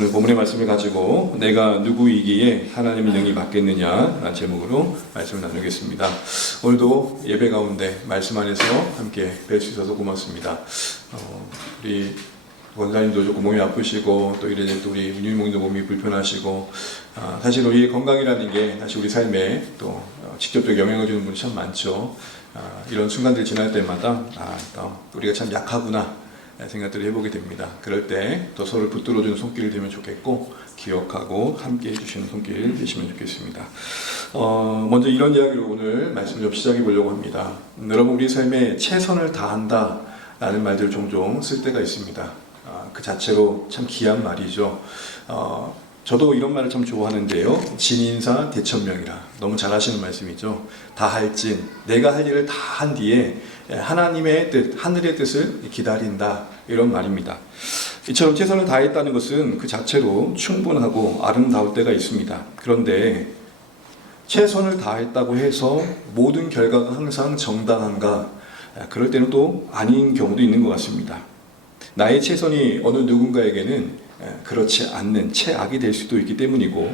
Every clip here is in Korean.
오늘 본문의 말씀을 가지고 내가 누구이기에 하나님의 능히 받겠느냐라는 제목으로 말씀을 나누겠습니다. 오늘도 예배 가운데 말씀 안에서 함께 뵐 수 있어서 고맙습니다. 우리 원사님도 조금 몸이 아프시고 또 이래저래 또 우리 윤유목님도 몸이 불편하시고 사실 우리의 건강이라는 게 사실 우리 삶에 또 직접적 영향을 주는 분이 참 많죠. 이런 순간들 지날 때마다 우리가 참 약하구나 생각들을 해보게 됩니다. 그럴 때 또 서로를 붙들어주는 손길이 되면 좋겠고 기억하고 함께 해주시는 손길 되시면 좋겠습니다. 먼저 이런 이야기로 오늘 말씀을 좀 시작해 보려고 합니다. 여러분, 우리 삶에 최선을 다한다 라는 말들을 종종 쓸 때가 있습니다. 그 자체로 참 귀한 말이죠. 저도 이런 말을 참 좋아하는데요. 진인사 대천명이라, 너무 잘 하시는 말씀이죠. 다할진, 내가 할 일을 다 한 뒤에 하나님의 뜻, 하늘의 뜻을 기다린다, 이런 말입니다. 이처럼 최선을 다했다는 것은 그 자체로 충분하고 아름다울 때가 있습니다. 그런데 최선을 다했다고 해서 모든 결과가 항상 정당한가? 그럴 때는 또 아닌 경우도 있는 것 같습니다. 나의 최선이 어느 누군가에게는 그렇지 않는 최악이 될 수도 있기 때문이고,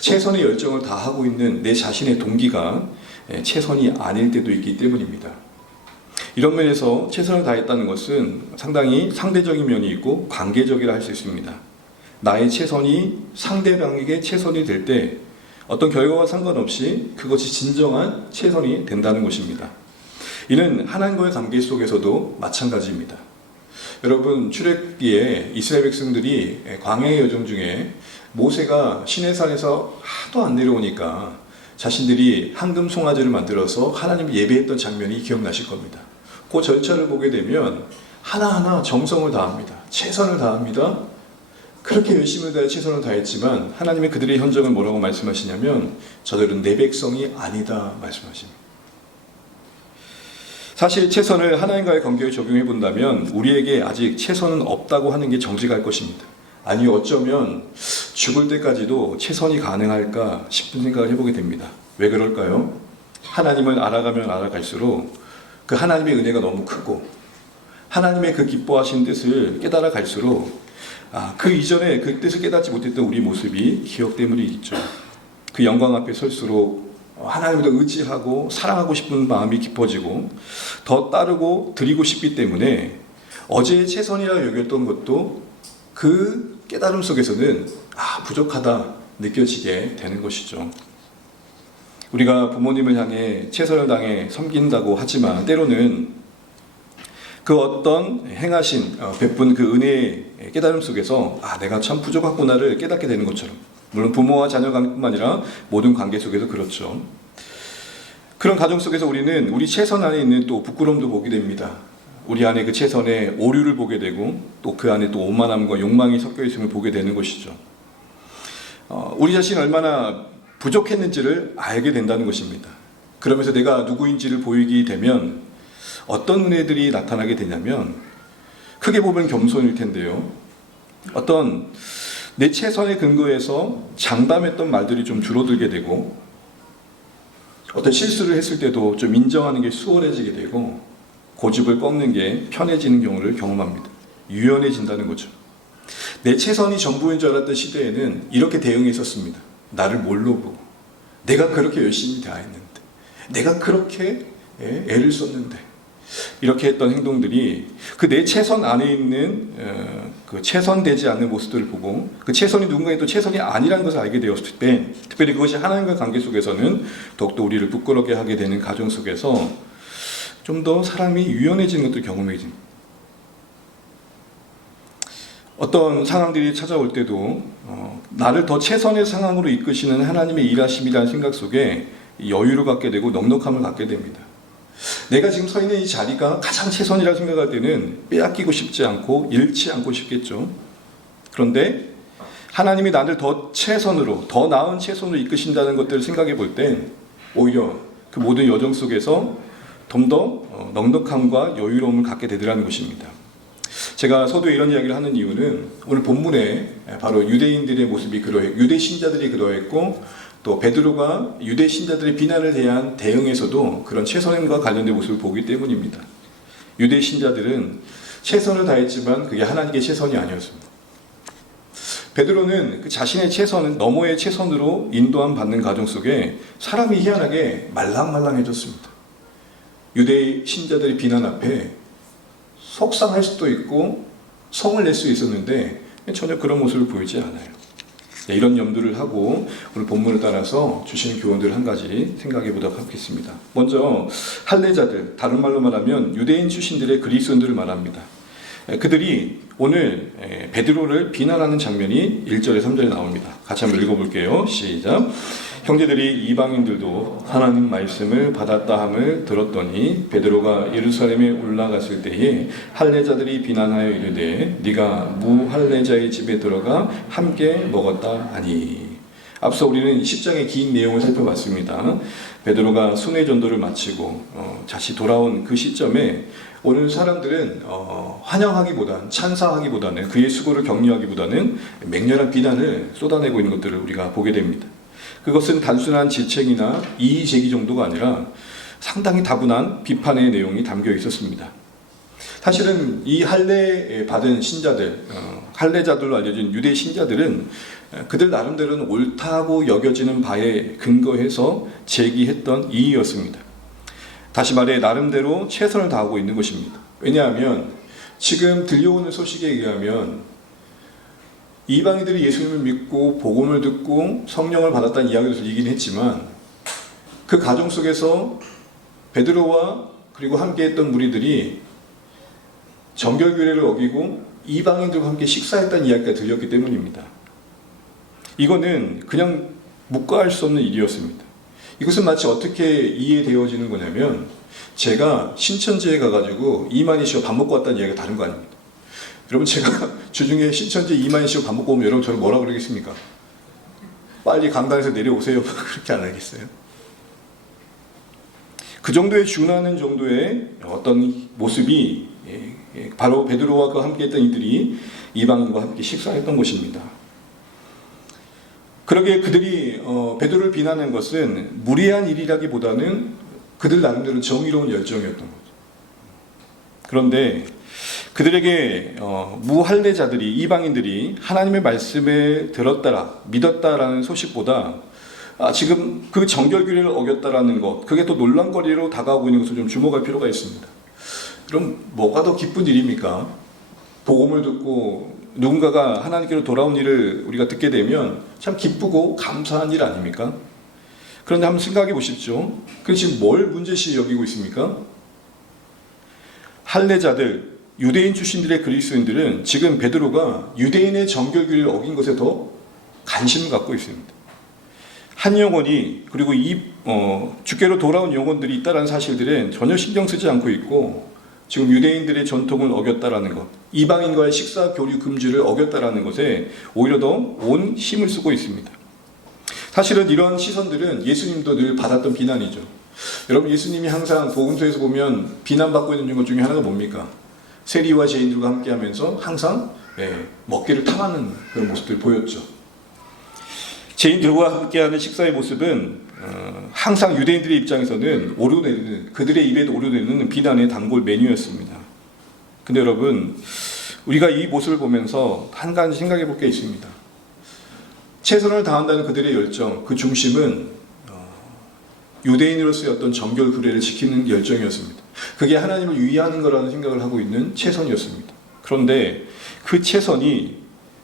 최선의 열정을 다하고 있는 내 자신의 동기가 최선이 아닐 때도 있기 때문입니다. 이런 면에서 최선을 다했다는 것은 상당히 상대적인 면이 있고 관계적이라 할 수 있습니다. 나의 최선이 상대방에게 최선이 될 때 어떤 결과와 상관없이 그것이 진정한 최선이 된다는 것입니다. 이는 하나님과의 관계 속에서도 마찬가지입니다. 여러분, 출애굽기에 이스라엘 백성들이 광야의 여정 중에 모세가 시내산에서 하도 안 내려오니까 자신들이 황금 송아지를 만들어서 하나님을 예배했던 장면이 기억나실 겁니다. 그 절차를 보게 되면 하나하나 정성을 다합니다. 최선을 다합니다. 그렇게 열심히 다해 최선을 다했지만 하나님의 그들의 현장을 뭐라고 말씀하시냐면 저들은 내 백성이 아니다 말씀하십니다. 사실 최선을 하나님과의 관계에 적용해 본다면 우리에게 아직 최선은 없다고 하는 게 정직할 것입니다. 아니, 어쩌면 죽을 때까지도 최선이 가능할까 싶은 생각을 해보게 됩니다. 왜 그럴까요? 하나님을 알아가면 알아갈수록 그 하나님의 은혜가 너무 크고 하나님의 그 기뻐하신 뜻을 깨달아 갈수록 그 이전에 그 뜻을 깨닫지 못했던 우리 모습이 기억 때문에 있죠. 그 영광 앞에 설수록 하나님을 더 의지하고 사랑하고 싶은 마음이 깊어지고 더 따르고 드리고 싶기 때문에 어제의 최선이라 여겼던 것도 그 깨달음 속에서는 부족하다 느껴지게 되는 것이죠. 우리가 부모님을 향해 최선을 다해 섬긴다고 하지만 때로는 그 어떤 행하신 베푼 그 은혜의 깨달음 속에서 내가 참 부족하구나를 깨닫게 되는 것처럼, 물론 부모와 자녀 관계뿐만 아니라 모든 관계 속에서 그렇죠. 그런 가정 속에서 우리는 우리 최선 안에 있는 또 부끄러움도 보게 됩니다. 우리 안에 그 최선의 오류를 보게 되고 또 그 안에 또 오만함과 욕망이 섞여 있음을 보게 되는 것이죠. 우리 자신이 얼마나 부족했는지를 알게 된다는 것입니다. 그러면서 내가 누구인지를 보이게 되면 어떤 은혜들이 나타나게 되냐면 크게 보면 겸손일 텐데요. 어떤 내 최선의 근거에서 장담했던 말들이 좀 줄어들게 되고 어떤 실수를 했을 때도 좀 인정하는 게 수월해지게 되고 고집을 꺾는 게 편해지는 경우를 경험합니다. 유연해진다는 거죠. 내 최선이 전부인 줄 알았던 시대에는 이렇게 대응했었습니다. 나를 뭘로 보고 내가 그렇게 열심히 다했는데 내가 그렇게 애를 썼는데 이렇게 했던 행동들이 그 내 최선 안에 있는 그 최선되지 않는 모습들을 보고 그 최선이 누군가의 또 최선이 아니라는 것을 알게 되었을 때, 특별히 그것이 하나님과 관계 속에서는 더욱더 우리를 부끄럽게 하게 되는 가정 속에서 좀 더 사람이 유연해지는 것도 경험해집니다. 어떤 상황들이 찾아올 때도 나를 더 최선의 상황으로 이끄시는 하나님의 일하심이라는 생각 속에 여유를 갖게 되고 넉넉함을 갖게 됩니다. 내가 지금 서 있는 이 자리가 가장 최선이라고 생각할 때는 빼앗기고 싶지 않고 잃지 않고 싶겠죠. 그런데 하나님이 나를 더 최선으로, 더 나은 최선으로 이끄신다는 것들을 생각해 볼 땐 오히려 그 모든 여정 속에서 좀 더 넉넉함과 여유로움을 갖게 되더라는 것입니다. 제가 서두에 이런 이야기를 하는 이유는 오늘 본문에 바로 유대인들의 모습이 그러했고 유대 신자들이 그러했고 또 베드로가 유대 신자들의 비난에 대한 대응에서도 그런 최선과 관련된 모습을 보기 때문입니다. 유대 신자들은 최선을 다했지만 그게 하나님께 최선이 아니었습니다. 베드로는 그 자신의 최선은 너머의 최선으로 인도함 받는 과정 속에 사람이 희한하게 말랑말랑해졌습니다. 유대 신자들의 비난 앞에 속상할 수도 있고 성을 낼 수 있었는데 전혀 그런 모습을 보이지 않아요. 네, 이런 염두를 하고 오늘 본문을 따라서 주시는 교훈들을 한 가지 생각해 보도록 하겠습니다. 먼저 할례자들, 다른 말로 말하면 유대인 출신들의 그리스도인들을 말합니다. 그들이 오늘 베드로를 비난하는 장면이 1절에 3절에 나옵니다. 같이 한번 읽어볼게요. 시작. 형제들이 이방인들도 하나님 말씀을 받았다 함을 들었더니 베드로가 예루살렘에 올라갔을 때에 할례자들이 비난하여 이르되 네가 무할례자의 집에 들어가 함께 먹었다 하니. 앞서 우리는 10장의 긴 내용을 살펴봤습니다. 베드로가 순회 전도를 마치고 다시 돌아온 그 시점에 오늘 사람들은 환영하기보다는 찬사하기보다는 그의 수고를 격려하기보다는 맹렬한 비난을 쏟아내고 있는 것들을 우리가 보게 됩니다. 그것은 단순한 지책이나 이의 제기 정도가 아니라 상당히 다분한 비판의 내용이 담겨 있었습니다. 사실은 이 할례 받은 신자들, 할례자들로 알려진 유대 신자들은 그들 나름대로는 옳다고 여겨지는 바에 근거해서 제기했던 이의였습니다. 다시 말해 나름대로 최선을 다하고 있는 것입니다. 왜냐하면 지금 들려오는 소식에 의하면 이방인들이 예수님을 믿고 복음을 듣고 성령을 받았다는 이야기를 들리긴 했지만 그 가정 속에서 베드로와 그리고 함께했던 무리들이 정결교례를 어기고 이방인들과 함께 식사했다는 이야기가 들렸기 때문입니다. 이거는 그냥 묵과할 수 없는 일이었습니다. 이것은 마치 어떻게 이해되어지는 거냐면 제가 신천지에 가가지고 이만희 씨와 밥 먹고 왔다는 이야기가 다른 거 아닙니다. 여러분 제가 주중에 신천지 이만희 씨와 밥 먹고 오면 여러분 저를 뭐라 그러겠습니까? 빨리 강단에서 내려오세요. 그렇게 안 하겠어요? 그 정도에 준하는 정도의 어떤 모습이 바로 베드로와 함께했던 이들이 이방인과 함께 식사했던 것입니다. 그러게 그들이 베드로를 비난한 것은 무례한 일이라기보다는 그들 나름대로 정의로운 열정이었던 거죠. 그런데 그들에게 무할례자들이 이방인들이 하나님의 말씀에 들었다라 믿었다라는 소식보다 지금 그 정결교례를 어겼다라는 것, 그게 또 논란거리로 다가오고 있는 것을 좀 주목할 필요가 있습니다. 그럼 뭐가 더 기쁜 일입니까? 복음을 듣고 누군가가 하나님께로 돌아온 일을 우리가 듣게 되면 참 기쁘고 감사한 일 아닙니까? 그런데 한번 생각해 보십시오. 그 지금 뭘 문제시 여기고 있습니까? 할례자들, 유대인 출신들의 그리스도인들은 지금 베드로가 유대인의 정결교례를 어긴 것에 더 관심을 갖고 있습니다. 한 영혼이 그리고 주께로 돌아온 영혼들이 있다는 사실들은 전혀 신경 쓰지 않고 있고 지금 유대인들의 전통을 어겼다라는 것, 이방인과의 식사 교류 금지를 어겼다라는 것에 오히려 더 온 힘을 쓰고 있습니다. 사실은 이런 시선들은 예수님도 늘 받았던 비난이죠. 여러분 예수님이 항상 복음서에서 보면 비난받고 있는 것 중에 하나가 뭡니까? 세리와 죄인들과 함께하면서 항상 먹기를 탐하는 그런 모습들을 보였죠. 죄인들과 함께하는 식사의 모습은 항상 유대인들의 입장에서는 오르내리는 그들의 입에도 오르내리는 비난의 단골 메뉴였습니다. 근데 여러분 우리가 이 모습을 보면서 한 가지 생각해 볼 게 있습니다. 최선을 다한다는 그들의 열정, 그 중심은 유대인으로서의 어떤 정결 규례를 지키는 열정이었습니다. 그게 하나님을 위하는 거라는 생각을 하고 있는 최선이었습니다. 그런데 그 최선이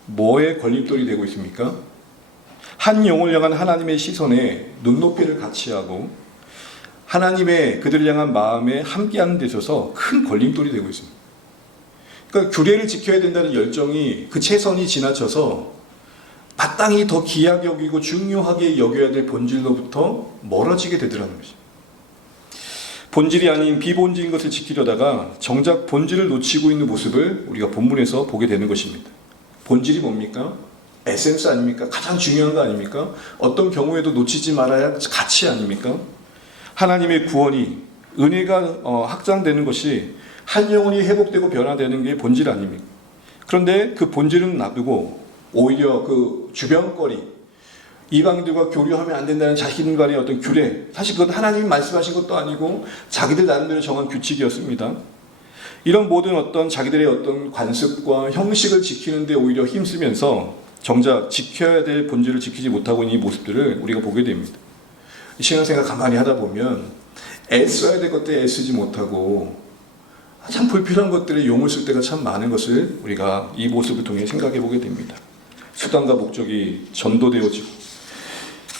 뭐에 걸림돌이 되고 있습니까? 한 영혼을 향한 하나님의 시선에 눈높이를 같이 하고 하나님의 그들을 향한 마음에 함께하는 데 있어서 큰 걸림돌이 되고 있습니다. 그러니까 규례를 지켜야 된다는 열정이 그 최선이 지나쳐서 마땅히 더 귀하게 여기고 중요하게 여겨야 될 본질로부터 멀어지게 되더라는 것입니다. 본질이 아닌 비본질인 것을 지키려다가 정작 본질을 놓치고 있는 모습을 우리가 본문에서 보게 되는 것입니다. 본질이 뭡니까? 에센스 아닙니까? 가장 중요한 거 아닙니까? 어떤 경우에도 놓치지 말아야 할 가치 아닙니까? 하나님의 구원이 은혜가 확장되는 것이 한 영혼이 회복되고 변화되는 게 본질 아닙니까? 그런데 그 본질은 놔두고 오히려 그 주변거리, 이방인들과 교류하면 안 된다는 자신들 간의 어떤 규례, 사실 그건 하나님이 말씀하신 것도 아니고 자기들 나름대로 정한 규칙이었습니다. 이런 모든 어떤 자기들의 어떤 관습과 형식을 지키는 데 오히려 힘쓰면서 정작 지켜야 될 본질을 지키지 못하고 있는 이 모습들을 우리가 보게 됩니다. 신앙생활 가만히 하다 보면 애써야 될 것들에 애쓰지 못하고 참 불필요한 것들에 용을 쓸 때가 참 많은 것을 우리가 이 모습을 통해 생각해 보게 됩니다. 수단과 목적이 전도되어지고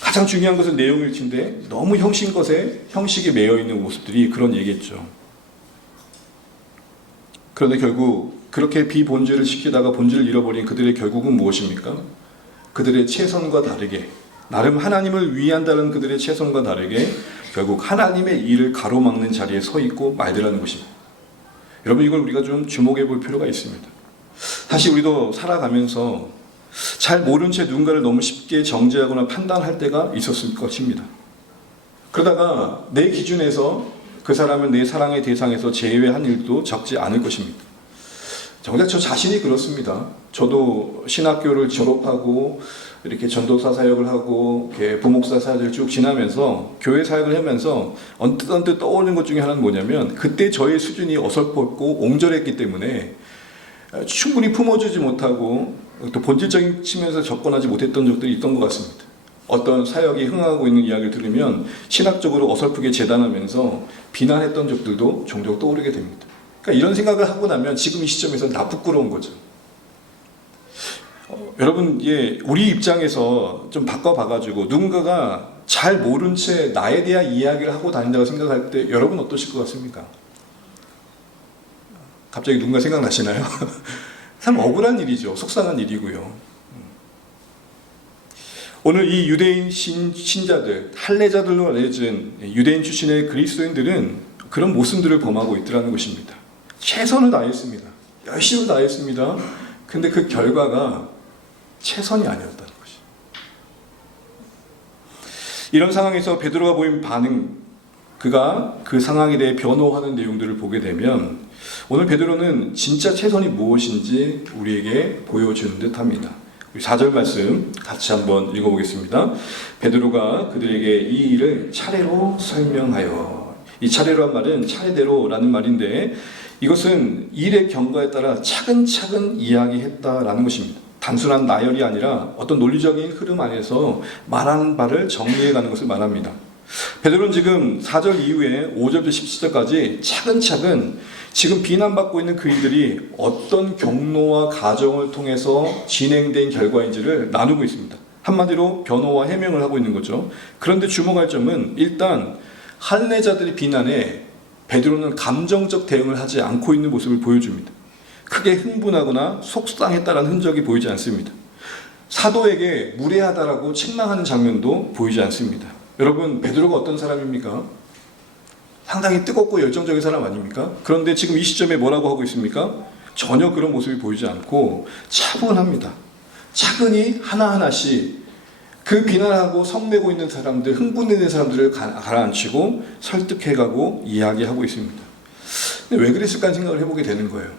가장 중요한 것은 내용일진데 너무 형식에 매여 있는 모습들이 그런 얘기겠죠. 그런데 결국 그렇게 비본질을 지키다가 본질을 잃어버린 그들의 결국은 무엇입니까? 그들의 최선과 다르게, 나름 하나님을 위한다는 그들의 최선과 다르게 결국 하나님의 일을 가로막는 자리에 서 있고 말더라는 것입니다. 여러분, 이걸 우리가 좀 주목해 볼 필요가 있습니다. 사실 우리도 살아가면서 잘 모른 채 누군가를 너무 쉽게 정죄하거나 판단할 때가 있었을 것입니다. 그러다가 내 기준에서 그 사람을 내 사랑의 대상에서 제외한 일도 적지 않을 것입니다. 정작 저 자신이 그렇습니다. 저도 신학교를 졸업하고 이렇게 전도사 사역을 하고 이렇게 부목사 사역을 쭉 지나면서 교회 사역을 하면서 언뜻 떠오르는 것 중에 하나는 뭐냐면 그때 저의 수준이 어설펐고 옹졸했기 때문에 충분히 품어주지 못하고 또 본질적인 측면에서 접근하지 못했던 적들이 있던 것 같습니다. 어떤 사역이 흥하고 있는 이야기를 들으면 신학적으로 어설프게 재단하면서 비난했던 적들도 종종 떠오르게 됩니다. 그러니까 이런 생각을 하고 나면 지금 이 시점에서 나 부끄러운 거죠. 여러분, 우리 입장에서 좀 바꿔봐가지고 누군가가 잘 모른 채 나에 대한 이야기를 하고 다닌다고 생각할 때 여러분 어떠실 것 같습니까? 갑자기 누군가 생각나시나요? 참 억울한 일이죠. 속상한 일이고요. 오늘 이 유대인 신자들, 할례자들로 알려진 유대인 출신의 그리스도인들은 그런 모습들을 범하고 있더라는 것입니다. 최선을 다했습니다. 열심히 다했습니다. 근데 그 결과가 최선이 아니었다는 것이죠. 이런 상황에서 베드로가 보인 반응, 그가 그 상황에 대해 변호하는 내용들을 보게 되면 오늘 베드로는 진짜 최선이 무엇인지 우리에게 보여주는 듯합니다. 4절 말씀 같이 한번 읽어보겠습니다. 베드로가 그들에게 이 일을 차례로 설명하여, 이 차례로란 말은 차례대로라는 말인데 이것은 일의 경과에 따라 차근차근 이야기했다라는 것입니다. 단순한 나열이 아니라 어떤 논리적인 흐름 안에서 말하는 바를 정리해가는 것을 말합니다. 베드로는 지금 4절 이후에 5절부터 17절까지 차근차근 지금 비난받고 있는 그이들이 어떤 경로와 과정을 통해서 진행된 결과인지를 나누고 있습니다. 한마디로 변호와 해명을 하고 있는 거죠. 그런데 주목할 점은 일단 할례자들의 비난에 베드로는 감정적 대응을 하지 않고 있는 모습을 보여줍니다. 크게 흥분하거나 속상했다는 흔적이 보이지 않습니다. 사도에게 무례하다라고 책망하는 장면도 보이지 않습니다. 여러분, 베드로가 어떤 사람입니까? 상당히 뜨겁고 열정적인 사람 아닙니까? 그런데 지금 이 시점에 뭐라고 하고 있습니까? 전혀 그런 모습이 보이지 않고 차분합니다. 차근히 하나하나씩 그 비난하고 성내고 있는 사람들, 흥분되는 사람들을 가라앉히고 설득해가고 이야기하고 있습니다. 근데 왜 그랬을까 생각을 해보게 되는 거예요.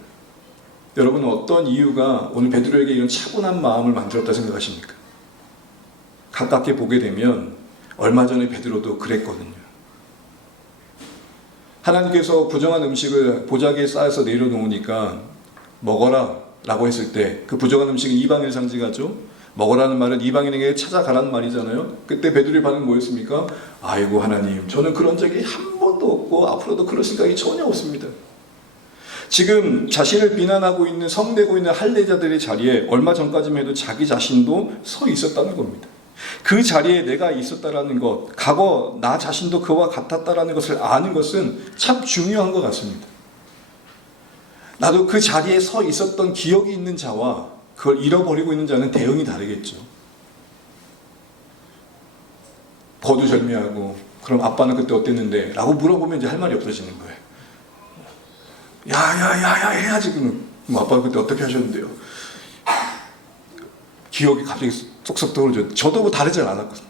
여러분은 어떤 이유가 오늘 베드로에게 이런 차분한 마음을 만들었다 생각하십니까? 가깝게 보게 되면 얼마 전에 베드로도 그랬거든요. 하나님께서 부정한 음식을 보자기에 쌓아서 내려놓으니까 먹어라 라고 했을 때 그 부정한 음식은 이방인을 상징하죠. 먹으라는 말은 이방인에게 찾아가라는 말이잖아요. 그때 베드로의 반응은 뭐였습니까? 아이고 하나님, 저는 그런 적이 한 번도 없고 앞으로도 그럴 생각이 전혀 없습니다. 지금 자신을 비난하고 있는, 성내고 있는 할례자들의 자리에 얼마 전까지만 해도 자기 자신도 서 있었다는 겁니다. 그 자리에 내가 있었다라는 것, 과거 나 자신도 그와 같았다라는 것을 아는 것은 참 중요한 것 같습니다. 나도 그 자리에 서 있었던 기억이 있는 자와 그걸 잃어버리고 있는 자는 대응이 다르겠죠. 거두절미하고 그럼 아빠는 그때 어땠는데? 라고 물어보면 이제 할 말이 없어지는 거예요. 야야야야 해야지. 그럼 아빠가 그때 어떻게 하셨는데요? 기억이 갑자기 쏙쏙 떠오르죠. 저도 뭐 다르지 않았거든요.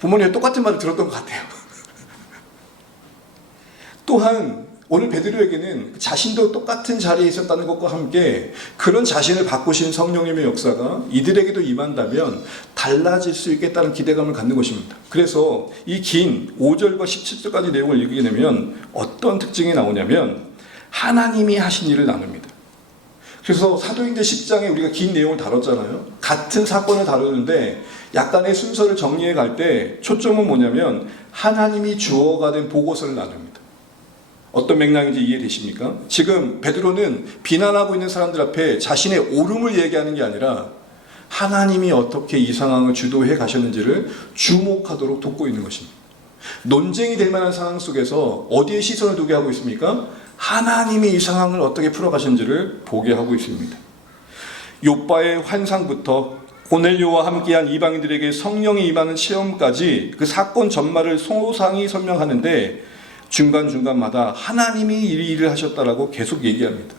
부모님이 똑같은 말을 들었던 것 같아요. 또한 오늘 베드로에게는 자신도 똑같은 자리에 있었다는 것과 함께 그런 자신을 바꾸신 성령님의 역사가 이들에게도 임한다면 달라질 수 있겠다는 기대감을 갖는 것입니다. 그래서 이 긴 5절과 17절까지 내용을 읽게 되면 어떤 특징이 나오냐면 하나님이 하신 일을 나눕니다. 그래서 사도행전 10장에 우리가 긴 내용을 다뤘잖아요. 같은 사건을 다루는데 약간의 순서를 정리해 갈 때 초점은 뭐냐면 하나님이 주어가 된 보고서를 나눕니다. 어떤 맥락인지 이해되십니까? 지금 베드로는 비난하고 있는 사람들 앞에 자신의 옳음을 얘기하는 게 아니라 하나님이 어떻게 이 상황을 주도해 가셨는지를 주목하도록 돕고 있는 것입니다. 논쟁이 될 만한 상황 속에서 어디에 시선을 두게 하고 있습니까? 하나님이 이 상황을 어떻게 풀어가셨는지를 보게 하고 있습니다. 욥바의 환상부터 고넬료와 함께한 이방인들에게 성령이 임하는 체험까지 그 사건 전말을 소상히 설명하는데 중간중간마다 하나님이 이 일을 하셨다라고 계속 얘기합니다.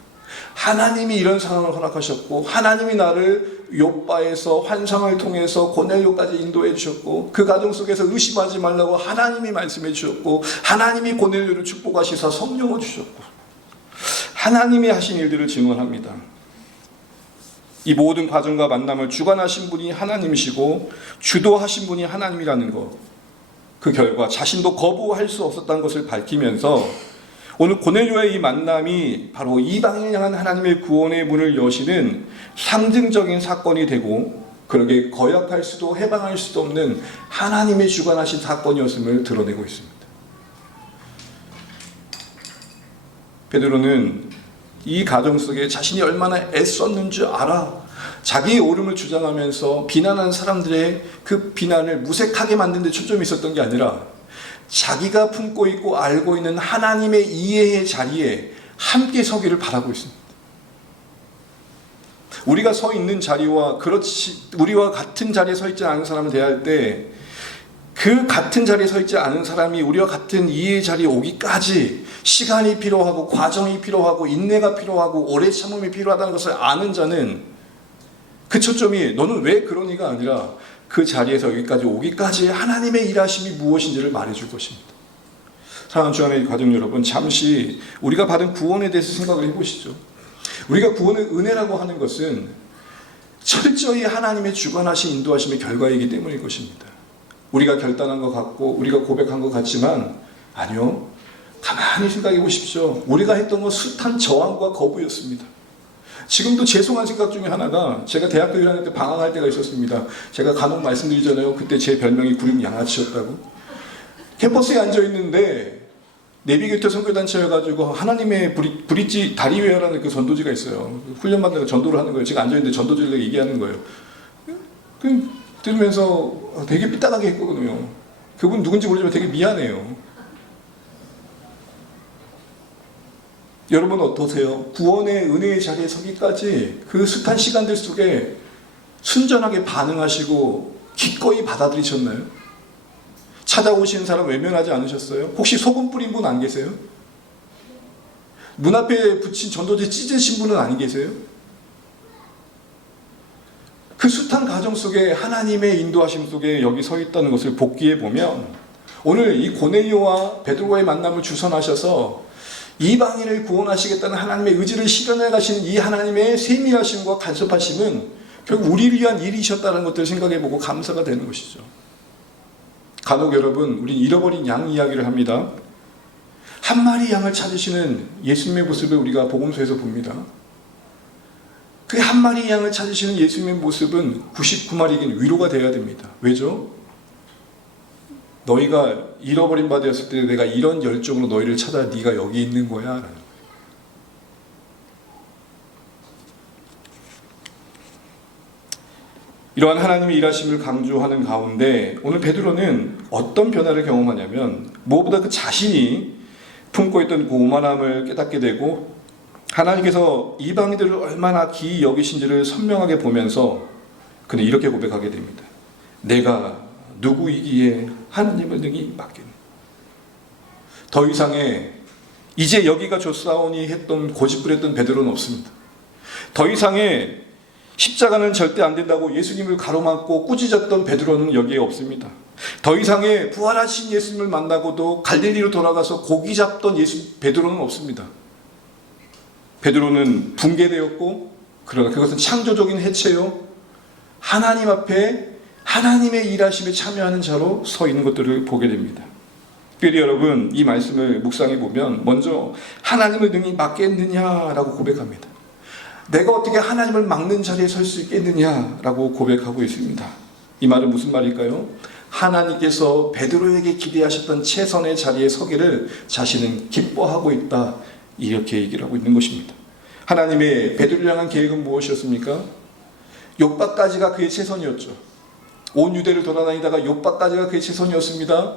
하나님이 이런 상황을 허락하셨고 하나님이 나를 욥바에서 환상을 통해서 고넬료까지 인도해 주셨고 그 과정 속에서 의심하지 말라고 하나님이 말씀해 주셨고 하나님이 고넬료를 축복하시사 성령을 주셨고 하나님이 하신 일들을 증언합니다. 이 모든 과정과 만남을 주관하신 분이 하나님이시고 주도하신 분이 하나님이라는 것, 그 결과 자신도 거부할 수 없었다는 것을 밝히면서 오늘 고넬료의 이 만남이 바로 이방인을 향한 하나님의 구원의 문을 여시는 상징적인 사건이 되고 그러게 거역할 수도 해방할 수도 없는 하나님의 주관하신 사건이었음을 드러내고 있습니다. 베드로는 이 가정 속에 자신이 얼마나 애썼는 줄 알아. 자기의 옳음을 주장하면서 비난한 사람들의 그 비난을 무색하게 만드는 데 초점이 있었던 게 아니라 자기가 품고 있고 알고 있는 하나님의 이해의 자리에 함께 서기를 바라고 있습니다. 우리가 서 있는 자리와 우리와 같은 자리에 서 있지 않은 사람을 대할 때 그 같은 자리에 서 있지 않은 사람이 우리와 같은 이해의 자리에 오기까지 시간이 필요하고 과정이 필요하고 인내가 필요하고 오래 참음이 필요하다는 것을 아는 자는 그 초점이 너는 왜 그러니가 아니라 그 자리에서 여기까지 오기까지 하나님의 일하심이 무엇인지를 말해줄 것입니다. 사랑하는 주안의 가족 여러분, 잠시 우리가 받은 구원에 대해서 생각을 해보시죠. 우리가 구원의 은혜라고 하는 것은 철저히 하나님의 주관하신 인도하심의 결과이기 때문일 것입니다. 우리가 결단한 것 같고 우리가 고백한 것 같지만 아니요. 가만히 생각해 보십시오. 우리가 했던 건 숱한 저항과 거부였습니다. 지금도 죄송한 생각 중에 하나가 제가 대학교 1학년 때 방황할 때가 있었습니다. 제가 간혹 말씀드리잖아요. 그때 제 별명이 구름 양아치였다고. 캠퍼스에 앉아있는데 내비게이터 선교단체여가지고 하나님의 브릿지 다리웨어라는 그 전도지가 있어요. 훈련받다가 전도를 하는 거예요. 제가 앉아있는데 전도지를 얘기하는 거예요. 들으면서 되게 삐딱하게 했거든요. 그분 누군지 모르지만 되게 미안해요. 여러분 어떠세요? 구원의 은혜의 자리에 서기까지 그 숱한 시간들 속에 순전하게 반응하시고 기꺼이 받아들이셨나요? 찾아오시는 사람 외면하지 않으셨어요? 혹시 소금 뿌린 분 안 계세요? 문 앞에 붙인 전도지 찢으신 분은 안 계세요? 그 숱한 과정 속에 하나님의 인도하심 속에 여기 서 있다는 것을 복기해 보면 오늘 이 고넬료와 베드로와의 만남을 주선하셔서 이방인을 구원하시겠다는 하나님의 의지를 실현해 가시는 이 하나님의 세밀하심과 간섭하심은 결국 우리를 위한 일이셨다는 것들을 생각해 보고 감사가 되는 것이죠. 간혹 여러분, 우린 잃어버린 양 이야기를 합니다. 한 마리 양을 찾으시는 예수님의 모습을 우리가 복음서에서 봅니다. 그 한 마리 양을 찾으시는 예수님의 모습은 99마리에겐 위로가 되어야 됩니다. 왜죠? 너희가 잃어버린 바 되었을 때 내가 이런 열정으로 너희를 찾아 네가 여기 있는 거야 라는 거예요. 이러한 하나님의 일하심을 강조하는 가운데 오늘 베드로는 어떤 변화를 경험하냐면 무엇보다 그 자신이 품고 있던 그 오만함을 깨닫게 되고 하나님께서 이방인들을 얼마나 기이 여기신지를 선명하게 보면서 그는 이렇게 고백하게 됩니다. 내가 누구이기에 하나님을 능히 맡겠네. 더 이상의 이제 여기가 좋사오니 했던 고집부렸던 베드로는 없습니다. 더 이상의 십자가는 절대 안 된다고 예수님을 가로막고 꾸짖었던 베드로는 여기에 없습니다. 더 이상의 부활하신 예수님을 만나고도 갈릴리로 돌아가서 고기 잡던 베드로는 없습니다. 베드로는 붕괴되었고 그러나 그것은 창조적인 해체요 하나님 앞에 하나님의 일하심에 참여하는 자로 서 있는 것들을 보게 됩니다. 특별히 여러분 이 말씀을 묵상해 보면 먼저 하나님을 능히 맡겠느냐라고 고백합니다. 내가 어떻게 하나님을 막는 자리에 설 수 있겠느냐라고 고백하고 있습니다. 이 말은 무슨 말일까요? 하나님께서 베드로에게 기대하셨던 최선의 자리에 서기를 자신은 기뻐하고 있다, 이렇게 얘기를 하고 있는 것입니다. 하나님의 베드로를 향한 계획은 무엇이었습니까? 욥바까지가 그의 최선이었죠. 온 유대를 돌아다니다가 욥바까지가 그의 최선이었습니다.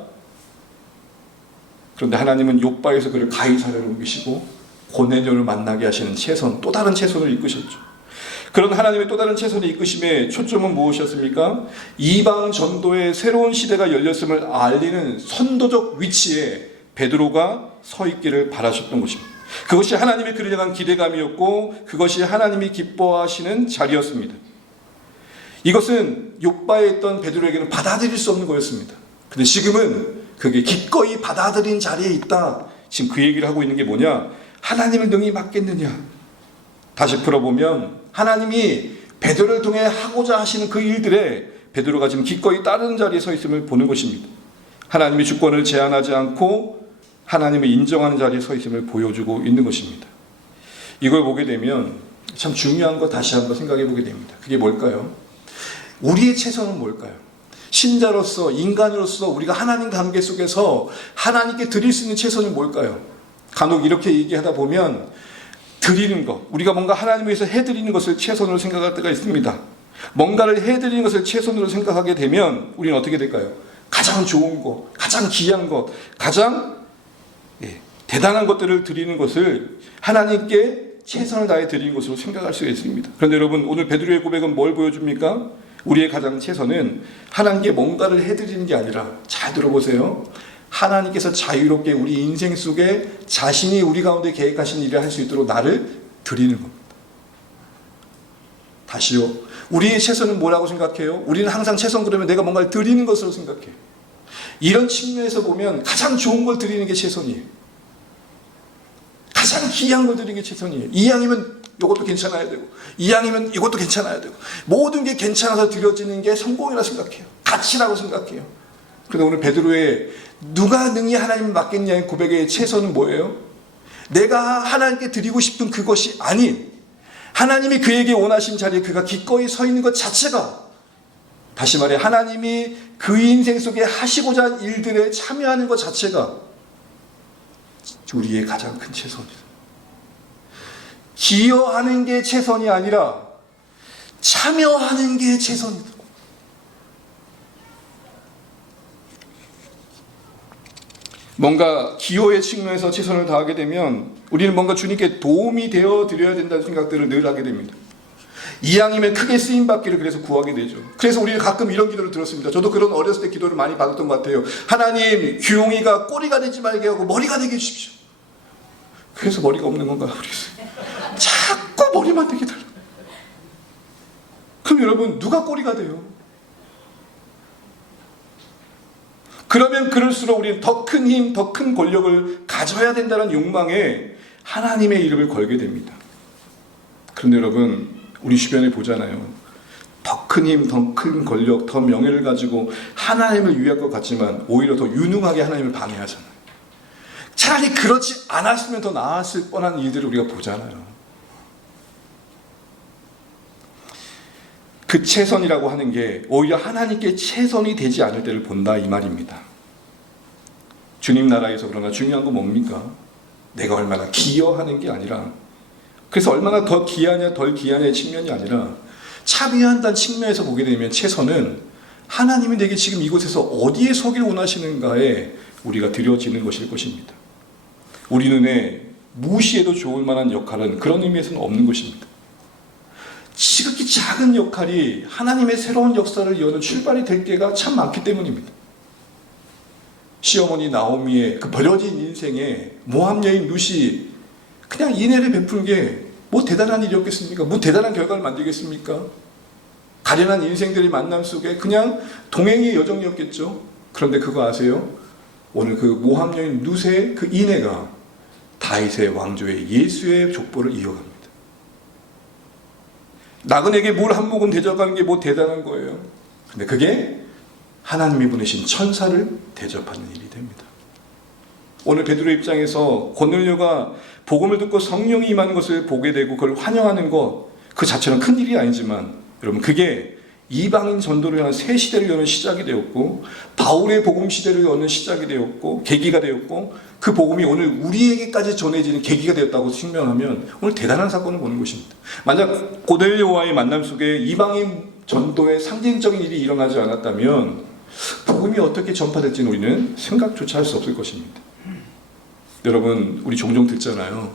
그런데 하나님은 욥바에서 그를 가이사랴로 옮기시고 고넬료를 만나게 하시는 최선, 또 다른 최선을 이끄셨죠. 그런 하나님의 또 다른 최선의 이끄심의 초점은 무엇이었습니까? 이방 전도의 새로운 시대가 열렸음을 알리는 선도적 위치에 베드로가 서 있기를 바라셨던 것입니다. 그것이 하나님의 그를 향한 기대감이었고 그것이 하나님이 기뻐하시는 자리였습니다. 이것은 욥바에 있던 베드로에게는 받아들일 수 없는 거였습니다. 근데 지금은 그게 기꺼이 받아들인 자리에 있다. 지금 그 얘기를 하고 있는 게 뭐냐? 하나님을 능히 맡겠느냐? 다시 풀어보면 하나님이 베드로를 통해 하고자 하시는 그 일들에 베드로가 지금 기꺼이 따르는 자리에 서 있음을 보는 것입니다. 하나님의 주권을 제한하지 않고 하나님을 인정하는 자리에 서 있음을 보여주고 있는 것입니다. 이걸 보게 되면 참 중요한 거 다시 한번 생각해 보게 됩니다. 그게 뭘까요? 우리의 최선은 뭘까요? 신자로서, 인간으로서 우리가 하나님 관계 속에서 하나님께 드릴 수 있는 최선은 뭘까요? 간혹 이렇게 얘기하다 보면 드리는 것, 우리가 뭔가 하나님을 위해서 해드리는 것을 최선으로 생각할 때가 있습니다. 뭔가를 해드리는 것을 최선으로 생각하게 되면 우리는 어떻게 될까요? 가장 좋은 것, 가장 귀한 것, 가장 대단한 것들을 드리는 것을 하나님께 최선을 다해 드리는 것으로 생각할 수가 있습니다. 그런데 여러분, 오늘 베드로의 고백은 뭘 보여줍니까? 우리의 가장 최선은 하나님께 뭔가를 해드리는 게 아니라, 잘 들어보세요, 하나님께서 자유롭게 우리 인생 속에 자신이 우리 가운데 계획하신 일을 할 수 있도록 나를 드리는 겁니다. 다시요, 우리의 최선은 뭐라고 생각해요? 우리는 항상 최선 그러면 내가 뭔가를 드리는 것으로 생각해요. 이런 측면에서 보면 가장 좋은 걸 드리는 게 최선이에요. 가장 귀한 걸 드리는 게 최선이에요. 이왕이면 이것도 괜찮아야 되고, 이왕이면 이것도 괜찮아야 되고, 모든 게 괜찮아서 드려지는 게 성공이라고 생각해요. 가치라고 생각해요. 그런데 오늘 베드로의 누가 능히 하나님을 맡겠냐의 고백의 최선은 뭐예요? 내가 하나님께 드리고 싶은 그것이 아닌 하나님이 그에게 원하신 자리에 그가 기꺼이 서 있는 것 자체가, 다시 말해 하나님이 그 인생 속에 하시고자 한 일들에 참여하는 것 자체가 우리의 가장 큰 최선이다. 기여하는 게 최선이 아니라 참여하는 게 최선이다. 뭔가 기여의 측면에서 최선을 다하게 되면 우리는 뭔가 주님께 도움이 되어 드려야 된다는 생각들을 늘 하게 됩니다. 이왕이면 크게 쓰임받기를 그래서 구하게 되죠. 그래서 우리는 가끔 이런 기도를 들었습니다. 저도 그런 어렸을 때 기도를 많이 받았던 것 같아요. 하나님, 규용이가 꼬리가 되지 말게 하고 머리가 되게 해주십시오. 그래서 머리가 없는 건가 모르겠어요. 자꾸 머리만 되게 달라. 그럼 여러분, 누가 꼬리가 돼요? 그러면 그럴수록 우리는 더 큰 힘, 더 큰 권력을 가져야 된다는 욕망에 하나님의 이름을 걸게 됩니다. 그런데 여러분, 우리 주변에 보잖아요. 더 큰 힘, 더 큰 권력, 더 명예를 가지고 하나님을 위할 것 같지만 오히려 더 유능하게 하나님을 방해하잖아요. 차라리 그렇지 않았으면 더 나았을 뻔한 일들을 우리가 보잖아요. 그 최선이라고 하는 게 오히려 하나님께 최선이 되지 않을 때를 본다, 이 말입니다. 주님 나라에서 그러나 중요한 건 뭡니까? 내가 얼마나 기여하는 게 아니라, 그래서 얼마나 더 기하냐 덜 기하냐의 측면이 아니라 참여한다는 측면에서 보게 되면 최선은 하나님이 내게 지금 이곳에서 어디에 서길 원하시는가에 우리가 드려지는 것일 것입니다. 우리 눈에 무시해도 좋을 만한 역할은 그런 의미에서는 없는 것입니다. 지극히 작은 역할이 하나님의 새로운 역사를 여는 출발이 될 때가 참 많기 때문입니다. 시어머니 나오미의 그 버려진 인생에 모함 여인 룻이 그냥 인애를 베푼 게 뭐 대단한 일이었겠습니까? 뭐 대단한 결과를 만들겠습니까? 가련한 인생들의 만남 속에 그냥 동행의 여정이었겠죠. 그런데 그거 아세요? 오늘 그 모함 여인 룻의 그 인애가 다윗의 왕조의 예수의 족보를 이어갑니다. 나그네에게 물 한 모금 대접하는 게 뭐 대단한 거예요. 근데 그게 하나님이 보내신 천사를 대접하는 일이 됩니다. 오늘 베드로 입장에서 고넬료가 복음을 듣고 성령이 임하는 것을 보게 되고 그걸 환영하는 것 그 자체는 큰 일이 아니지만 여러분 그게 이방인 전도를 향한 새 시대를 여는 시작이 되었고 바울의 복음 시대를 여는 시작이 되었고 계기가 되었고 그 복음이 오늘 우리에게까지 전해지는 계기가 되었다고 측면하면 오늘 대단한 사건을 보는 것입니다. 만약 고넬료와의 만남 속에 이방인 전도의 상징적인 일이 일어나지 않았다면 복음이 어떻게 전파될지는 우리는 생각조차 할 수 없을 것입니다. 여러분 우리 종종 듣잖아요.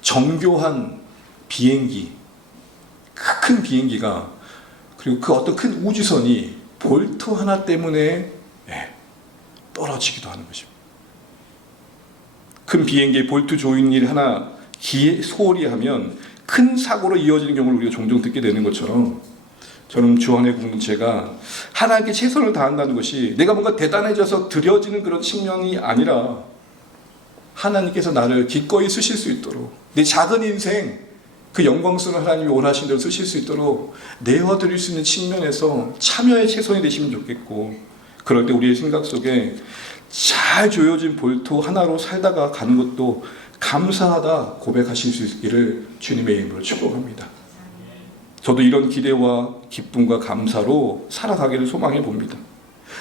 정교한 비행기, 큰 비행기가 그리고 그 어떤 큰 우주선이 볼트 하나 때문에 떨어지기도 하는 것입니다. 큰 비행기에 볼트 조인 하나 소홀히 하면 큰 사고로 이어지는 경우를 우리가 종종 듣게 되는 것처럼 저는 주안의 공동체가 하나님께 최선을 다한다는 것이 내가 뭔가 대단해져서 드려지는 그런 측면이 아니라 하나님께서 나를 기꺼이 쓰실 수 있도록 내 작은 인생 그 영광스러운 하나님이 원하신 대로 쓰실 수 있도록 내어드릴 수 있는 측면에서 참여의 최선이 되시면 좋겠고 그럴 때 우리의 생각 속에 잘 조여진 볼트 하나로 살다가 가는 것도 감사하다 고백하실 수 있기를 주님의 이름으로 축복합니다. 저도 이런 기대와 기쁨과 감사로 살아가기를 소망해 봅니다.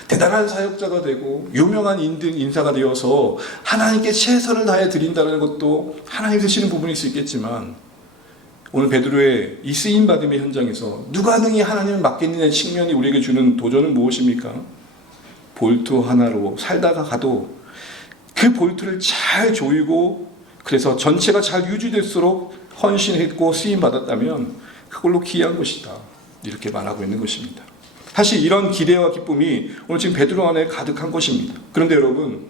대단한 사역자가 되고 유명한 인사가 되어서 하나님께 최선을 다해 드린다는 것도 하나님 쓰시는 부분일 수 있겠지만 오늘 베드로의 이 쓰임받음의 현장에서 누가 능히 하나님을 맡겠느냐의 측면이 우리에게 주는 도전은 무엇입니까? 볼트 하나로 살다가 가도 그 볼트를 잘 조이고 그래서 전체가 잘 유지될수록 헌신했고 쓰임받았다면 그걸로 귀한 것이다 이렇게 말하고 있는 것입니다. 사실 이런 기대와 기쁨이 오늘 지금 베드로 안에 가득한 것입니다. 그런데 여러분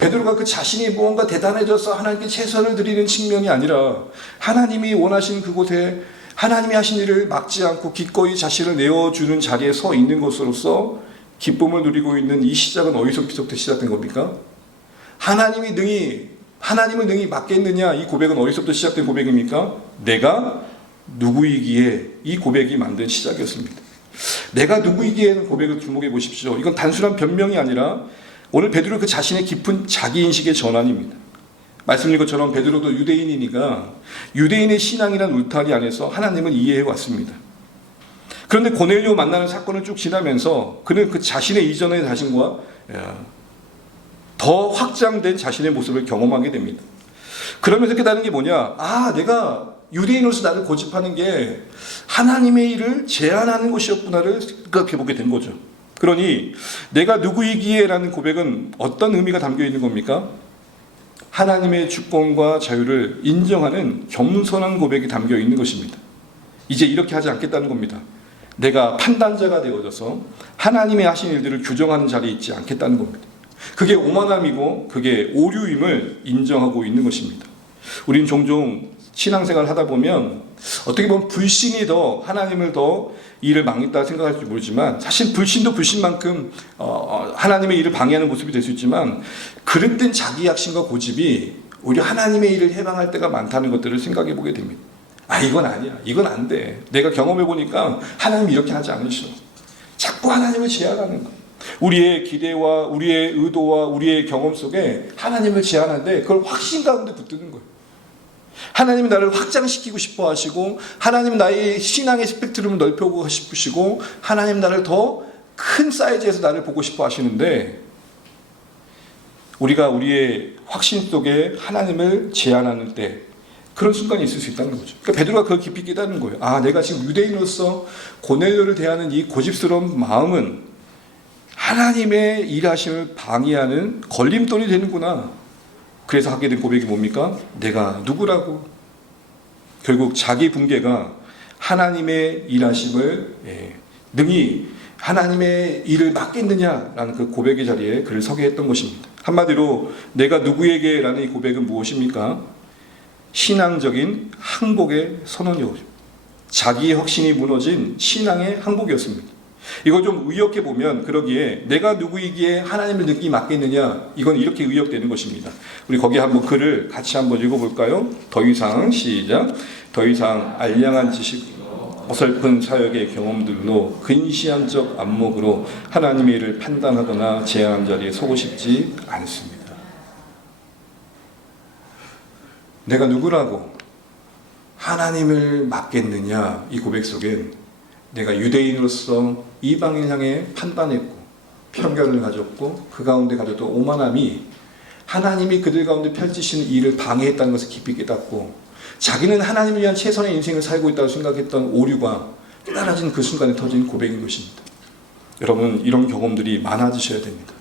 베드로가 그 자신이 무언가 대단해져서 하나님께 최선을 드리는 측면이 아니라 하나님이 원하신 그곳에 하나님이 하신 일을 막지 않고 기꺼이 자신을 내어주는 자리에 서 있는 것으로서 기쁨을 누리고 있는 이 시작은 어디서부터 시작된 겁니까? 하나님을 능히 맡겠느냐 이 고백은 어디서부터 시작된 고백입니까? 내가 누구이기에 이 고백이 만든 시작이었습니다. 내가 누구이기에는 고백을 주목해 보십시오. 이건 단순한 변명이 아니라 오늘 베드로 그 자신의 깊은 자기인식의 전환입니다. 말씀드린 것처럼 베드로도 유대인이니까 유대인의 신앙이란 울타리 안에서 하나님을 이해해 왔습니다. 그런데 고넬료 만나는 사건을 쭉 지나면서 그는 그 자신의 이전의 자신과 더 확장된 자신의 모습을 경험하게 됩니다. 그러면서 깨달은 게 뭐냐? 내가 유대인으로서 나를 고집하는 게 하나님의 일을 제한하는 것이었구나를 생각해 보게 된 거죠. 그러니 내가 누구이기에 라는 고백은 어떤 의미가 담겨 있는 겁니까? 하나님의 주권과 자유를 인정하는 겸손한 고백이 담겨 있는 것입니다. 이제 이렇게 하지 않겠다는 겁니다. 내가 판단자가 되어져서 하나님의 하신 일들을 규정하는 자리에 있지 않겠다는 겁니다. 그게 오만함이고 그게 오류임을 인정하고 있는 것입니다. 우린 종종 신앙생활을 하다 보면 어떻게 보면 불신이 더 하나님을 더 일을 망했다 생각할지 모르지만 사실 불신도 불신만큼 하나님의 일을 방해하는 모습이 될 수 있지만 그릇된 자기 약심과 고집이 오히려 하나님의 일을 해방할 때가 많다는 것들을 생각해 보게 됩니다. 이건 아니야. 이건 안 돼. 내가 경험해 보니까 하나님이 이렇게 하지 않으셔. 자꾸 하나님을 제한하는 거. 우리의 기대와 우리의 의도와 우리의 경험 속에 하나님을 제한하는데 그걸 확신 가운데 붙드는 거예요. 하나님이 나를 확장시키고 싶어 하시고 하나님 나의 신앙의 스펙트럼을 넓혀보고 싶으시고 하나님 나를 더 큰 사이즈에서 나를 보고 싶어 하시는데 우리가 우리의 확신 속에 하나님을 제한하는 때 그런 순간이 있을 수 있다는 거죠. 그러니까 베드로가 그걸 깊이 깨닫는 거예요. 내가 지금 유대인으로서 고넬료를 대하는 이 고집스러운 마음은 하나님의 일하심을 방해하는 걸림돌이 되는구나. 그래서 하게 된 고백이 뭡니까? 내가 누구라고? 결국 자기 붕괴가 하나님의 일하심을 능히 하나님의 일을 맡겠느냐라는 그 고백의 자리에 그를 서게 했던 것입니다. 한마디로 내가 누구에게 라는 이 고백은 무엇입니까? 신앙적인 항복의 선언이었죠. 자기의 확신이 무너진 신앙의 항복이었습니다. 이거 좀 의역해 보면 그러기에 내가 누구이기에 하나님을 능히 맡겠느냐 이건 이렇게 의역되는 것입니다. 우리 거기 한번 글을 같이 한번 읽어볼까요? 더 이상 시작. 더 이상 알량한 지식 어설픈 사역의 경험들로 근시안적 안목으로 하나님의 일을 판단하거나 제한한 자리에 서고 싶지 않습니다. 내가 누구라고 하나님을 맡겠느냐, 이 고백 속엔 내가 유대인으로서 이방인 향해 판단했고 편견을 가졌고 그 가운데 가졌던 오만함이 하나님이 그들 가운데 펼치시는 일을 방해했다는 것을 깊이 깨닫고 자기는 하나님을 위한 최선의 인생을 살고 있다고 생각했던 오류가 깨달아진 그 순간에 터진 고백인 것입니다. 여러분, 이런 경험들이 많아지셔야 됩니다.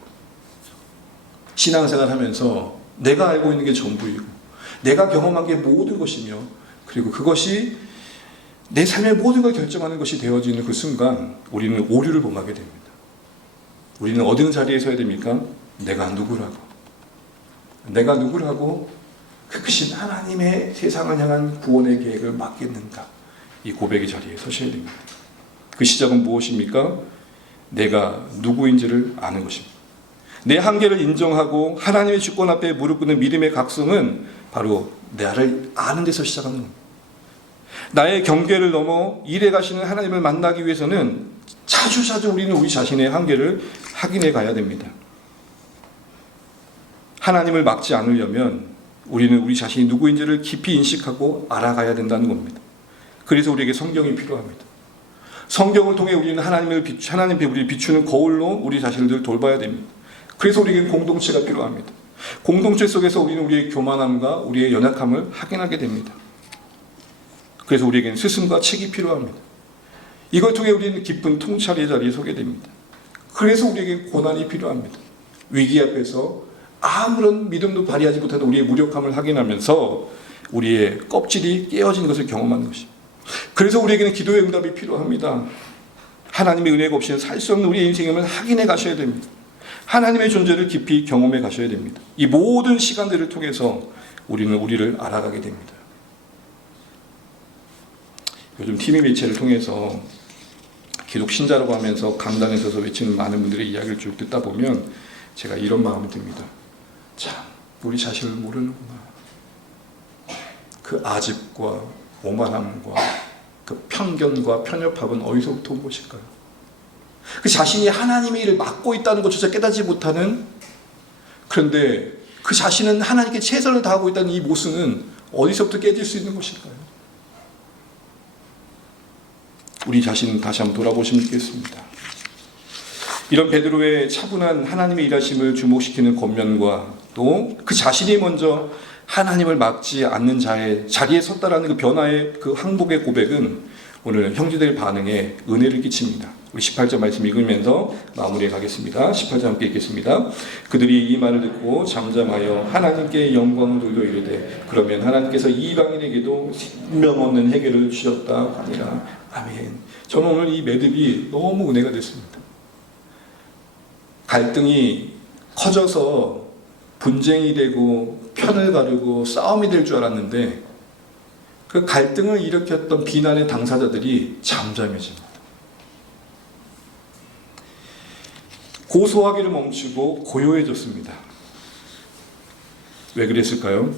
신앙생활 하면서 내가 알고 있는 게 전부이고 내가 경험한 게 모든 것이며 그리고 그것이 내 삶의 모든 걸 결정하는 것이 되어지는 그 순간 우리는 오류를 범하게 됩니다. 우리는 어느 자리에 서야 됩니까? 내가 누구라고 그 크신 하나님의 세상을 향한 구원의 계획을 맡겠는가, 이 고백의 자리에 서셔야 됩니다. 그 시작은 무엇입니까? 내가 누구인지를 아는 것입니다. 내 한계를 인정하고 하나님의 주권 앞에 무릎 꿇는 믿음의 각성은 바로 나를 아는 데서 시작하는 겁니다. 나의 경계를 넘어 일에 가시는 하나님을 만나기 위해서는 자주 우리는 우리 자신의 한계를 확인해 가야 됩니다. 하나님을 막지 않으려면 우리는 우리 자신이 누구인지를 깊이 인식하고 알아가야 된다는 겁니다. 그래서 우리에게 성경이 필요합니다. 성경을 통해 우리는 하나님 앞에 우리를 비추는 거울로 우리 자신을 돌봐야 됩니다. 그래서 우리에게 공동체가 필요합니다. 공동체 속에서 우리는 우리의 교만함과 우리의 연약함을 확인하게 됩니다. 그래서 우리에게는 스승과 책이 필요합니다. 이걸 통해 우리는 깊은 통찰의 자리에 서게 됩니다. 그래서 우리에게 고난이 필요합니다. 위기 앞에서 아무런 믿음도 발휘하지 못하는 우리의 무력함을 확인하면서 우리의 껍질이 깨어진 것을 경험하는 것입니다. 그래서 우리에게는 기도의 응답이 필요합니다. 하나님의 은혜가 없이는 살 수 없는 우리의 인생임을 확인해 가셔야 됩니다. 하나님의 존재를 깊이 경험해 가셔야 됩니다. 이 모든 시간들을 통해서 우리는 우리를 알아가게 됩니다. 요즘 TV 매체를 통해서 기독 신자라고 하면서 강단에 서서 외치는 많은 분들의 이야기를 쭉 듣다 보면 제가 이런 마음이 듭니다. 참, 우리 자신을 모르는구나. 그 아집과 오만함과 그 편견과 편협함은 어디서부터 온 것일까요? 그 자신이 하나님의 일을 맡고 있다는 것조차 깨닫지 못하는, 그런데 그 자신은 하나님께 최선을 다하고 있다는 이 모순은 어디서부터 깨질 수 있는 것일까요? 우리 자신 다시 한번 돌아보시면 좋겠습니다. 이런 베드로의 차분한 하나님의 일하심을 주목시키는 겉면과 또 그 자신이 먼저 하나님을 막지 않는 자리에 섰다라는 그 변화의 그 항복의 고백은 오늘 형제들 반응에 은혜를 끼칩니다. 우리 18절 말씀 읽으면서 마무리해 가겠습니다. 18절 함께 읽겠습니다. 그들이 이 말을 듣고 잠잠하여 하나님께 영광을 돌려 이르되 그러면 하나님께서 이방인에게도 생명 없는 해결을 주셨다 하니라. 아멘. 저는 오늘 이 매듭이 너무 은혜가 됐습니다. 갈등이 커져서 분쟁이 되고 편을 가르고 싸움이 될 줄 알았는데 그 갈등을 일으켰던 비난의 당사자들이 잠잠해집니다. 고소하기를 멈추고 고요해졌습니다. 왜 그랬을까요?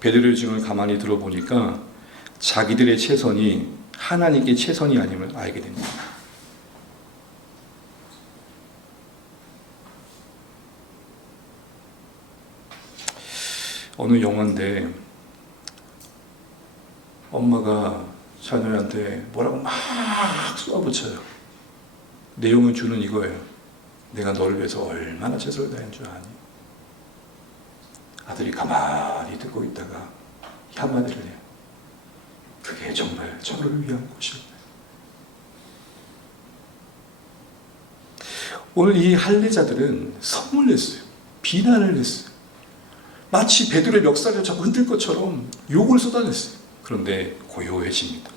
베드로의 증언을 가만히 들어보니까 자기들의 최선이 하나님께 최선이 아님을 알게 됩니다. 어느 영화인데 엄마가 자녀한테 뭐라고 막 쏘아붙여요. 내용을 주는 이거예요. 내가 너를 위해서 얼마나 최선을 다한 줄 아니? 아들이 가만히 듣고 있다가 한마디를 해요. 그게 정말 저를 위한 것이었네. 오늘 이 할례자들은 선물을 냈어요. 비난을 했어요. 마치 베드로의 멱살을 자꾸 흔들 것처럼 욕을 쏟아냈어요. 그런데 고요해집니다.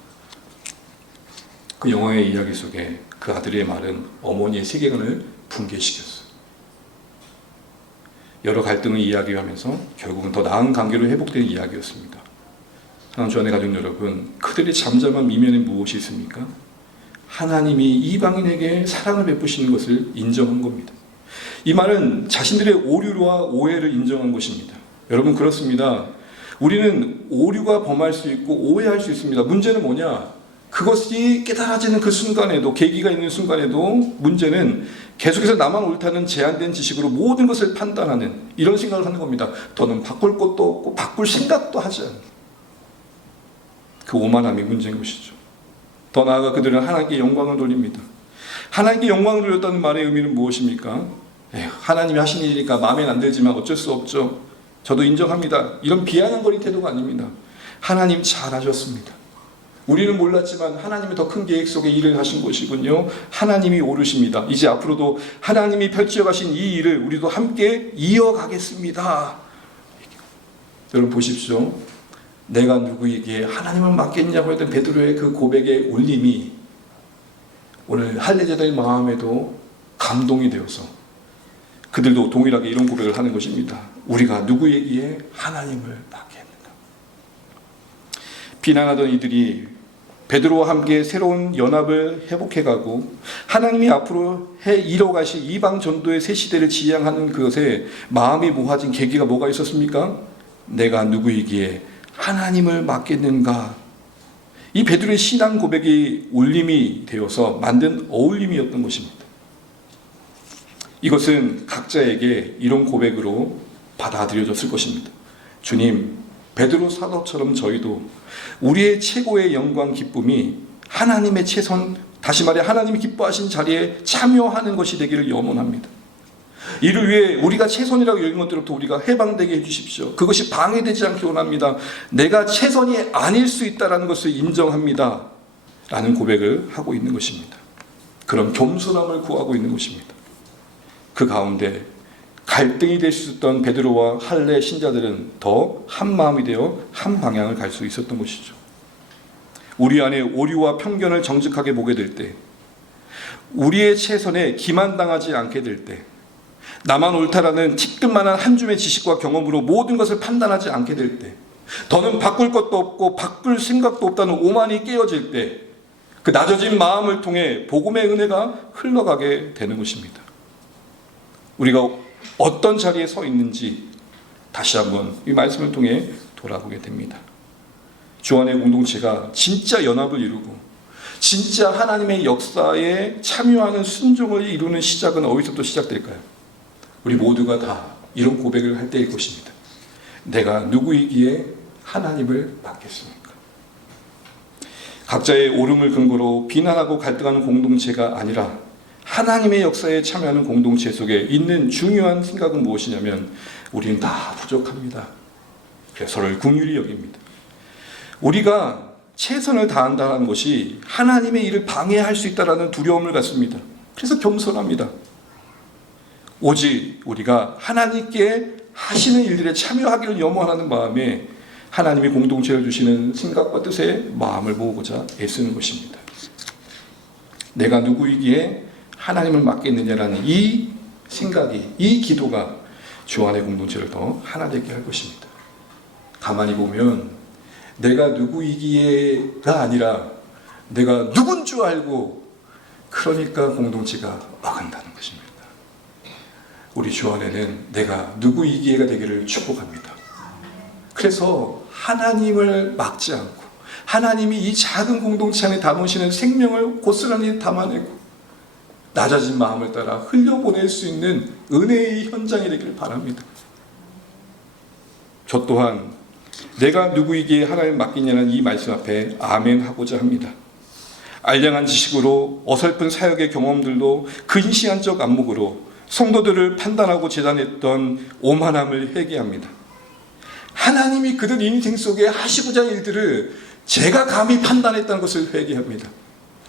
그 영화의 이야기 속에 그 아들의 말은 어머니의 세계관을 붕괴시켰어요. 여러 갈등을 이야기하면서 결국은 더 나은 관계로 회복된 이야기였습니다. 사랑하는 주 안의 가족 여러분, 그들의 잠잠한 미면에 무엇이 있습니까? 하나님이 이방인에게 사랑을 베푸시는 것을 인정한 겁니다. 이 말은 자신들의 오류와 오해를 인정한 것입니다. 여러분, 그렇습니다. 우리는 오류가 범할 수 있고 오해할 수 있습니다. 문제는 뭐냐? 그것이 깨달아지는 그 순간에도, 계기가 있는 순간에도 문제는 계속해서 나만 옳다는 제한된 지식으로 모든 것을 판단하는 이런 생각을 하는 겁니다. 더는 바꿀 것도 없고 바꿀 생각도 하지 않는 그 오만함이 문제인 것이죠. 더 나아가 그들은 하나님께 영광을 돌립니다. 하나님께 영광을 돌렸다는 말의 의미는 무엇입니까? 하나님이 하신 일이니까 마음에 안 들지만 어쩔 수 없죠. 저도 인정합니다. 이런 비아냥거린 태도가 아닙니다. 하나님 잘하셨습니다. 우리는 몰랐지만 하나님이 더 큰 계획 속에 일을 하신 것이군요. 하나님이 오르십니다. 이제 앞으로도 하나님이 펼쳐가신 이 일을 우리도 함께 이어가겠습니다. 여러분 보십시오. 내가 누구에게 하나님을 맡겠냐고 했던 베드로의 그 고백의 울림이 오늘 할례제자의 마음에도 감동이 되어서 그들도 동일하게 이런 고백을 하는 것입니다. 우리가 누구에게 하나님을 맡겠는가? 비난하던 이들이 베드로와 함께 새로운 연합을 회복해가고 하나님이 앞으로 이뤄가실 이방 전도의 새 시대를 지향하는 그것에 마음이 모아진 계기가 뭐가 있었습니까? 내가 누구이기에 하나님을 맡겠는가? 이 베드로의 신앙 고백이 울림이 되어서 만든 어울림이었던 것입니다. 이것은 각자에게 이런 고백으로 받아들여졌을 것입니다. 주님, 베드로 사도처럼 저희도 우리의 최고의 영광 기쁨이 하나님의 최선, 다시 말해 하나님이 기뻐하신 자리에 참여하는 것이 되기를 염원합니다. 이를 위해 우리가 최선이라고 여긴 것들부터 우리가 해방되게 해주십시오. 그것이 방해되지 않게 원합니다. 내가 최선이 아닐 수 있다는 것을 인정합니다. 라는 고백을 하고 있는 것입니다. 그런 겸손함을 구하고 있는 것입니다. 그 가운데 갈등이 될 수 있었던 베드로와 할례 신자들은 더 한마음이 되어 한 방향을 갈 수 있었던 것이죠. 우리 안에 오류와 편견을 정직하게 보게 될 때, 우리의 최선에 기만당하지 않게 될 때, 나만 옳다라는 티끌만한 한 줌의 지식과 경험으로 모든 것을 판단하지 않게 될 때, 더는 바꿀 것도 없고 바꿀 생각도 없다는 오만이 깨어질 때, 그 낮아진 마음을 통해 복음의 은혜가 흘러가게 되는 것입니다. 우리가 어떤 자리에 서 있는지 다시 한번 이 말씀을 통해 돌아보게 됩니다. 주 안의 공동체가 진짜 연합을 이루고 진짜 하나님의 역사에 참여하는 순종을 이루는 시작은 어디서부터 시작될까요? 우리 모두가 다 이런 고백을 할 때일 것입니다. 내가 누구이기에 하나님을 맡겠습니까? 각자의 옳음을 근거로 비난하고 갈등하는 공동체가 아니라 하나님의 역사에 참여하는 공동체 속에 있는 중요한 생각은 무엇이냐면 우리는 다 부족합니다. 그래서 서로를 긍휼히 여깁니다. 우리가 최선을 다한다는 것이 하나님의 일을 방해할 수 있다는 두려움을 갖습니다. 그래서 겸손합니다. 오직 우리가 하나님께 하시는 일들에 참여하기를 염원하는 마음에 하나님이 공동체를 주시는 생각과 뜻에 마음을 모으고자 애쓰는 것입니다. 내가 누구이기에 하나님을 맡겠느냐라는 이 생각이, 이 기도가 주 안의 공동체를 더 하나 되게 할 것입니다. 가만히 보면 내가 누구이기에가 아니라 내가 누군 줄 알고 그러니까 공동체가 어간다는 것입니다. 우리 주 안에는 내가 누구이기에가 되기를 축복합니다. 그래서 하나님을 막지 않고 하나님이 이 작은 공동체 안에 담으시는 생명을 고스란히 담아내고 낮아진 마음을 따라 흘려보낼 수 있는 은혜의 현장이 되기를 바랍니다. 저 또한 내가 누구에게 하나님 맡기냐는 이 말씀 앞에 아멘 하고자 합니다. 알량한 지식으로 어설픈 사역의 경험들로 근시안적 안목으로 성도들을 판단하고 재단했던 오만함을 회개합니다. 하나님이 그들 인생 속에 하시고자 하는 일들을 제가 감히 판단했다는 것을 회개합니다.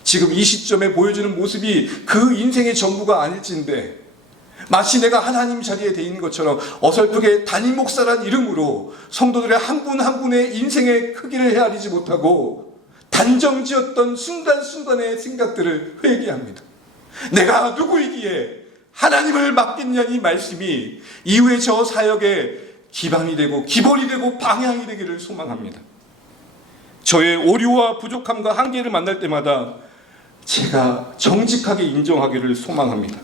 지금 이 시점에 보여주는 모습이 그 인생의 전부가 아닐진데 마치 내가 하나님 자리에 돼 있는 것처럼 어설프게 담임 목사란 이름으로 성도들의 한 분 한 분의 인생의 크기를 헤아리지 못하고 단정지었던 순간순간의 생각들을 회개합니다. 내가 누구이기에 하나님을 맡겠냐는 이 말씀이 이후에 저 사역의 기반이 되고 기본이 되고 방향이 되기를 소망합니다. 저의 오류와 부족함과 한계를 만날 때마다 제가 정직하게 인정하기를 소망합니다.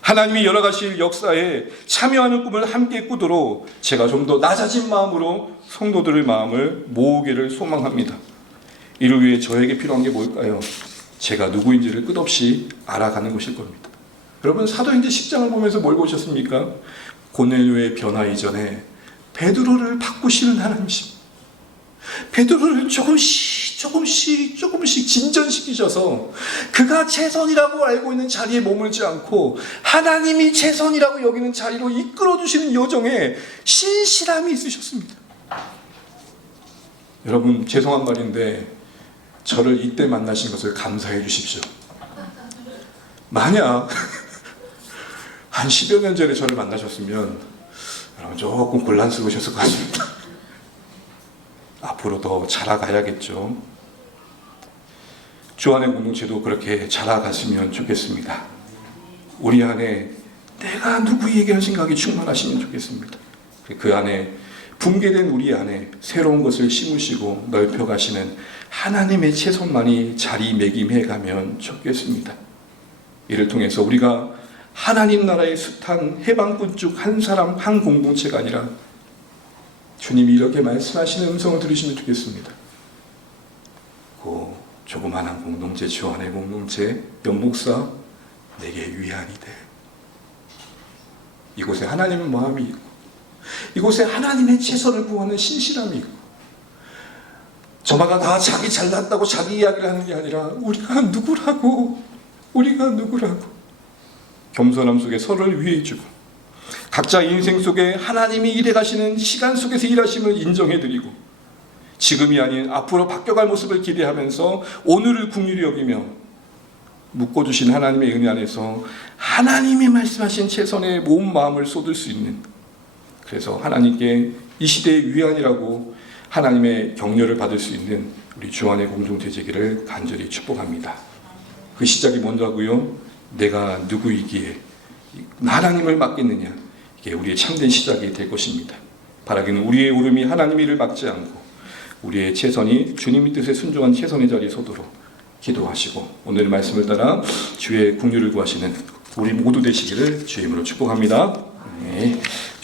하나님이 열어가실 역사에 참여하는 꿈을 함께 꾸도록 제가 좀 더 낮아진 마음으로 성도들의 마음을 모으기를 소망합니다. 이를 위해 저에게 필요한 게 뭘까요? 제가 누구인지를 끝없이 알아가는 것일 겁니다. 여러분, 사도행전 10장을 보면서 뭘 보셨습니까? 고넬료의 변화 이전에 베드로를 바꾸시는 하나님이십니다. 베드로를 조금씩 진전시키셔서 그가 최선이라고 알고 있는 자리에 머물지 않고 하나님이 최선이라고 여기는 자리로 이끌어주시는 여정에 신실함이 있으셨습니다. 여러분, 죄송한 말인데 저를 이때 만나신 것을 감사해 주십시오. 만약 한 10여 년 전에 저를 만나셨으면 여러분 조금 곤란스러우셨을 것 같습니다. 앞으로 더 자라가야겠죠. 주 안의 공동체도 그렇게 자라갔으면 좋겠습니다. 우리 안에 내가 누구에게 한 생각이 충만하시면 좋겠습니다. 그 안에 붕괴된 우리 안에 새로운 것을 심으시고 넓혀가시는 하나님의 채손만이 자리매김해 가면 좋겠습니다. 이를 통해서 우리가 하나님 나라의 숱한 해방꾼 중 한 사람 한 공동체가 아니라 주님이 이렇게 말씀하시는 음성을 들으시면 좋겠습니다. 그 조그마한 공동체, 주 안의 공동체, 연목사 내게 위안이 돼. 이곳에 하나님의 마음이 있고 이곳에 하나님의 최선을 구하는 신실함이 있고 저마다 다 자기 잘났다고 자기 이야기를 하는 게 아니라 우리가 누구라고 겸손함 속에 서로를 위해주고 각자 인생 속에 하나님이 일해가시는 시간 속에서 일하심을 인정해드리고 지금이 아닌 앞으로 바뀌어갈 모습을 기대하면서 오늘을 긍휼히 여기며 묶어주신 하나님의 은혜 안에서 하나님이 말씀하신 최선의 온 마음을 쏟을 수 있는, 그래서 하나님께 이 시대의 위안이라고 하나님의 격려를 받을 수 있는 우리 주 안의 공동체 되기를 간절히 축복합니다. 그 시작이 뭔가고요? 내가 누구이기에 하나님을 맡겠느냐, 이게 우리의 참된 시작이 될 것입니다. 바라기는 우리의 울음이 하나님의 일을 막지 않고 우리의 최선이 주님의 뜻에 순종한 최선의 자리에 서도록 기도하시고 오늘 말씀을 따라 주의 긍휼을 구하시는 우리 모두 되시기를 주의 이름으로 축복합니다. 네.